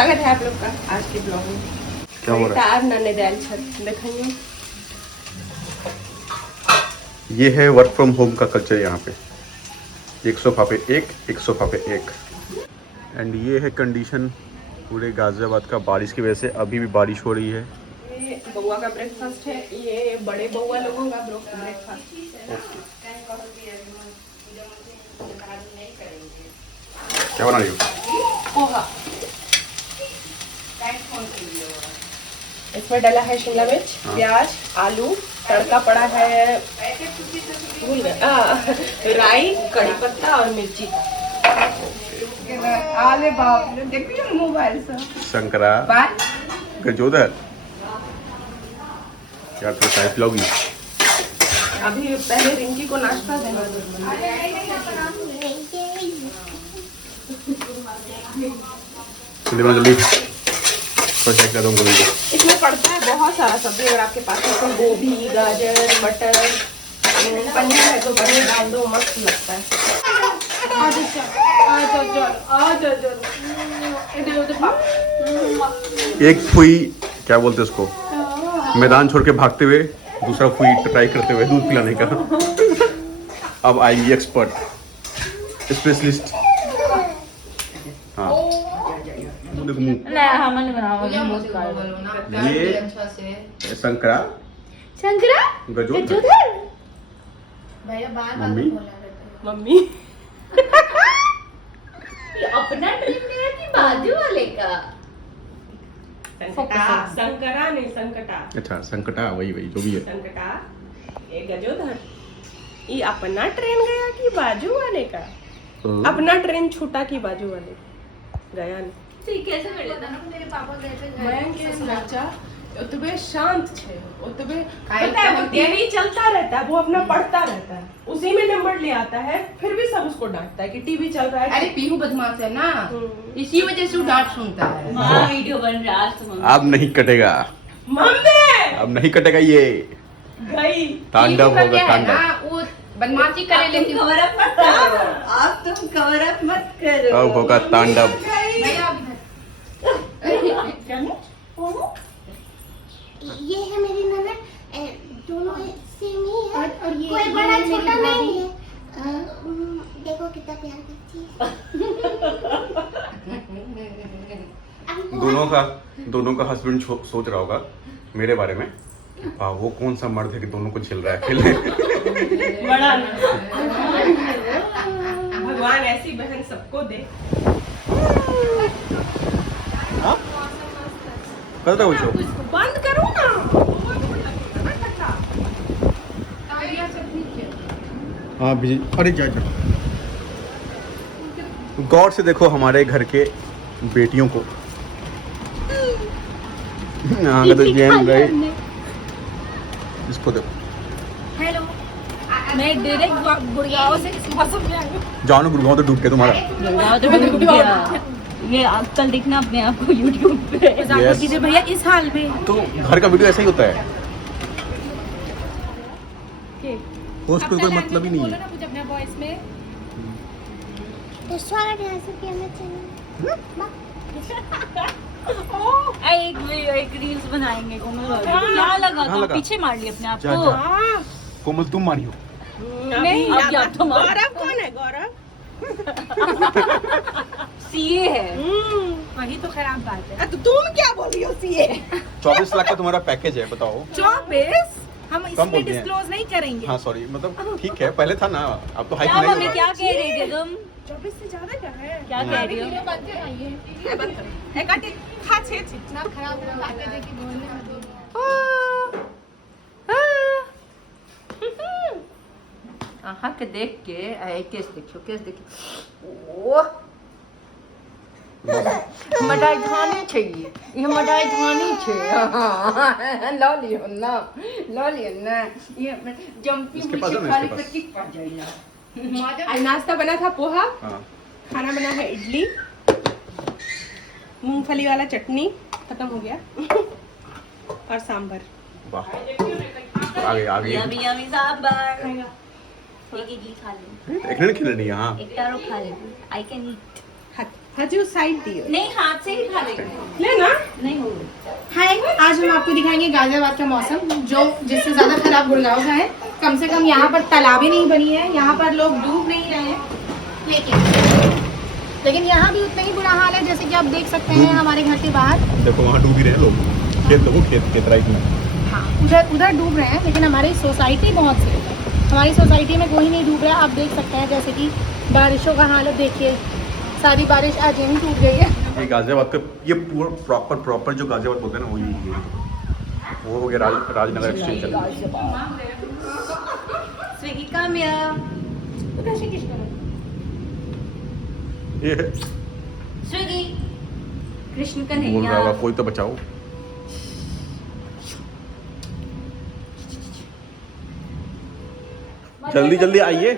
स्वागत है आप लोग का आज के ब्लॉग में। क्या हो रहा है? नन्हे दयाल छत दिखाइए। ये है वर्क फ्रॉम होम का कल्चर यहाँ पे। एक सोफा पे एक सोफा पे एक। एंड ये है कंडीशन पूरे गाजियाबाद का बारिश की वजह से। अभी भी बारिश हो रही है। ये बउआ का ब्रेकफास्ट है, ये बड़े बउआ लोगों का ब्रेकफास्ट। क्या बना रही हो? पोहा। इसमें डाला है शिमला मिर्च, प्याज, आलू, तड़का पड़ा है भूल गए राई, कड़ी पत्ता और मिर्ची। अरे बाप रे, देखिए मोबाइल से शंकरा गजोदर यार थोड़ा टाइप लोगी। अभी पहले रिंकी को नाश्ता देना। जल्दी चेक कर दूंगा। इसमें पड़ता है बहुत सारा सब्जी। अगर आपके पास है तो गोभी, गाजर, मटर, पनीर है तो पनीर डाल दो, मस्त लगता है। एक फुई क्या बोलते उसको, मैदान छोड़ के भागते हुए, दूसरा फुई ट्राई करते हुए दूध पिलाने का। अब आएंगी एक्सपर्ट स्पेशलिस्ट। हाँ ये शंकरा गजोदर मम्मी अपना ड्रीम है कि बाजू वाले का? संकरा नहीं संकटा। अच्छा संकटा, वही जो भी है। संकटा ये गजोधर। ये अपना ट्रेन गया कि बाजू वाले का? अपना ट्रेन छूटा कि बाजू वाले गया नहीं। ठीक कैसे कर लेता ना मेरे पापा गए थे मैं के बच्चा उतबे शांत छे, उतबे पता है वो टीवी चलता रहता है, वो अपना पढ़ता रहता है, उसी में नंबर ले आता है, फिर भी सब उसको डांटता है कि टीवी चल रहा है। अरे पीहू बदमाश है ना, इसी वजह से वो डांट सुनता है। मां वीडियो बन रहा है आज तो। अब नहीं कटेगा, मम्मी अब नहीं कटेगा, ये गई तांडव पीहू का होगा क्या है ना, तांडव। वो बदमाशी करे लेकिन कवर अप मत करो, आप तुम कवर अप मत करो। अब होगा तांडव। भैया आप ये है मेरी ननद, दोनों सेम ही है और ये कोई बड़ा छोटा नहीं है। देखो कितना प्यार करती है। दोनों का हस्बैंड सोच रहा होगा मेरे बारे में, वाह वो कौन सा मर्द है कि दोनों को झेल रहा है अकेले। बड़ा भगवान ऐसी बहन सबको दे। करता कुछ हो? बंद करो ना। हाँ अरे जा गौर से देखो हमारे घर के बेटियों को। यहाँ तो जैन गए, इसको देखो। हेलो, मैं डायरेक्ट गुड़गांव से इस मौसम में आई हूं। जाओ ना गुड़गांव तो डूब के तुम्हारा। गुड़गांव तो डूब गया। ये आप कल देखना अपने आप को YouTube पे। Yes. भैया इस हाल में तो घर का वीडियो ऐसा ही होता है, उसको कोई मतलब ही नहीं है। कुछ अपने वॉइस में तो स्वागत है आपके मेरे चैनल। एक रील्स बनाएंगे कोमल। क्या लगा कहाँ तो लगा? पीछे मार लिया अपने आप जा, को। जा। कोमल तुम मारी हो। नहीं, अब या तो मार। गौरव कौन है? गौरव सीए है। वही तो खराब बात है। तो तुम क्या बोल रही हो? सीए 24 लाख का तुम्हारा पैकेज है, बताओ। 24 हम कम इसमें बोलते हैं। डिस्क्लोज नहीं करेंगे। हाँ सॉरी, मतलब ठीक है, पहले था ना, अब तो हाइक क्या नहीं मम्मी होगा। क्या कह रही थी तुम? 24 से ज्यादा क्या है? क्या कह रही हो? एक आटे खा छे छे। इतना खराब बातें देखी बोलने में। हाँ के देख के केस देखियो। ओह मडाई धानी चाहिए, ये मडाई धानी चाहिए। लो लियो ना ये जंपी इसके पास मुझे है ना, खाली इसके पास। प्रतीक पड़ जाएगा। आज नाश्ता बना था पोहा, हाँ। खाना बना है इडली, मूंगफली वाला चटनी खत्म हो गया और सांभर। वाह आगे यमी यमी सांबर। एक इडली खा ले, एक नहीं खिलनी। हाँ एक तारो खा ले। I can eat. खत्म। हाजी उस साइड दियो नहीं हाथ से ही खा रही हूँ। लेना नहीं हो हाय, आज हम आपको दिखाएंगे गाजियाबाद का मौसम, जो जिससे ज़्यादा खराब गुड़गांव का है। कम से कम यहाँ पर तालाबें नहीं बनी है, यहाँ पर लोग डूब नहीं रहे हैं, लेकिन यहाँ भी उतना ही बुरा हाल है। जैसे कि आप देख सकते हैं हमारे घर के बाहर, देखो वहाँ डूब ही रहे हैं लोग, खेत देखो, खेत राइट में। हाँ उधर डूब रहे हैं, लेकिन हमारी सोसाइटी बहुत सेफ है। हमारी सोसाइटी में कोई नहीं डूब रहा है। आप देख सकते हैं जैसे कि बारिशों का हालत देखिए, सारी बारिश आज यहीं टूट गई है। ये गाजियाबाद का ये पूरा प्रॉपर जो गाजियाबाद बोलते हैं ना, वो ये वो हो गया राजनगर एक्सचेंज। स्विगी कम या ये है, स्विगी कृष्ण बोल रहा कन्हैया। होगा कोई तो बचाओ। जल्दी जल्दी आइए,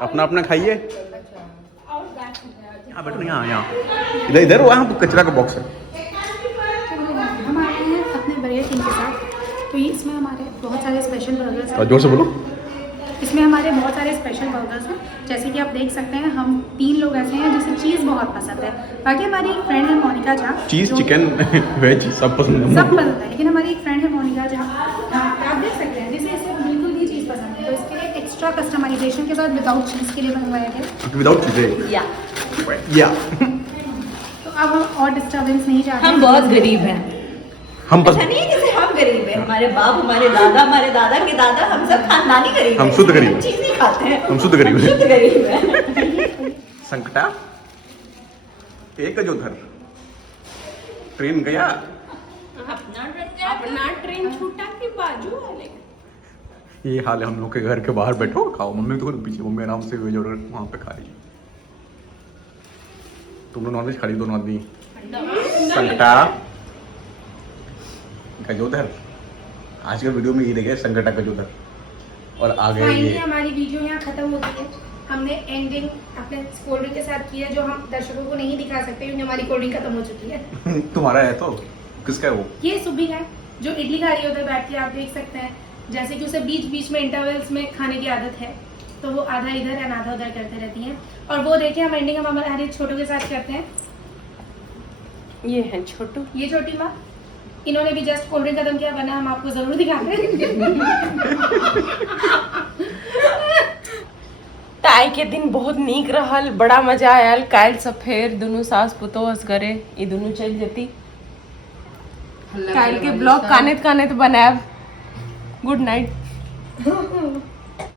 अपना अपना खाइए। यहाँ बैठो, यहाँ इधर इधर वहाँ कचरा का बॉक्स है। हम आए हैं अपने बड़े टीम के साथ, तो ये इसमें हमारे बहुत सारे स्पेशल बर्गर्स हैं। जोर से बोलो। इसमें हमारे बहुत सारे स्पेशल बर्गर्स हैं। जैसे कि आप देख सकते हैं, हम 3 लोग ऐसे हैं जिसे चीज़ बहुत पसंद है। बाकी हमारी एक फ्रेंड है मोनिका झा, चीज़, जो- चिकन, वेज सब पसंद है। सब पसंद है, लेकिन हमारी एक फ्रेंड है मोनिका झा, आप देख सकते हैं, जिसे इसे बिल्कुल भी चीज़ पसंद है, तो इसके लिए एक्स्ट्रा कस्टमाइजेशन के साथ विदाउट चीज़ के लिए बनवाया गया। विदाउट चीज़ें या तो अब हम और डिस्टर्बेंस नहीं चाहते। हम बहुत गरीब हैं। हम बस अच्छा नहीं है जैसे हम गरीब हैं, हमारे बाप, हमारे दादा के दादा, हम सब खानदानी गरीब हम हैं। शुद्ध गरीब हैं। चीज़ नहीं खाते हैं, हम शुद्ध गरीब हैं। शुद्ध गरीब हैं। संकटा एक जो धर ट्रेन गया। अपना ट्रेन छूटा कि बाजू वाले ये हाल है हम लोग के घर के बाहर बैठो खाओ। मम्मी तो पीछे, मम्मी आराम से वेज ऑर्डर वहाँ पे खा रही है। तुम लोग नॉनवेज खा रही, दोनों आदमी। संकटा गजोधर, आज के वीडियो में ये देखे संकटा गजोधर, और आ गए फाइनली ये। हमारी वीडियो यहाँ खत्म होती है। हमने एंडिंग अपने कोल्ड ड्रिंक के साथ की है, जो हम दर्शकों को नहीं दिखा सकते क्योंकि हमारी कोल्ड ड्रिंक खत्म हो चुकी है। तुम्हारा है तो किसका है वो? ये सुबी है जो इडली खा रही है उधर बैठ के, आप देख सकते हैं। जैसे कि उसे बीच बीच में इंटरवल्स में खाने की आदत है, तो वो आधा इधर एंड आधा उधर करते रहती हैं। और वो देखिए, हम एंडिंग हमारे छोटू के साथ करते हैं। ये है छोटू। ये छोटी माँ, इन्होंने भी जस्ट कोल्ड ड्रिंक खत्म किया, वरना हम आपको जरूर दिखाते हैं। ताई के दिन बहुत नीक रहल, बड़ा मजा आयल। काल से फेर दोनों सास पुतोह असगरे ई दोनों चल जती। काल के ब्लॉग कानेत बनाएब। Good night.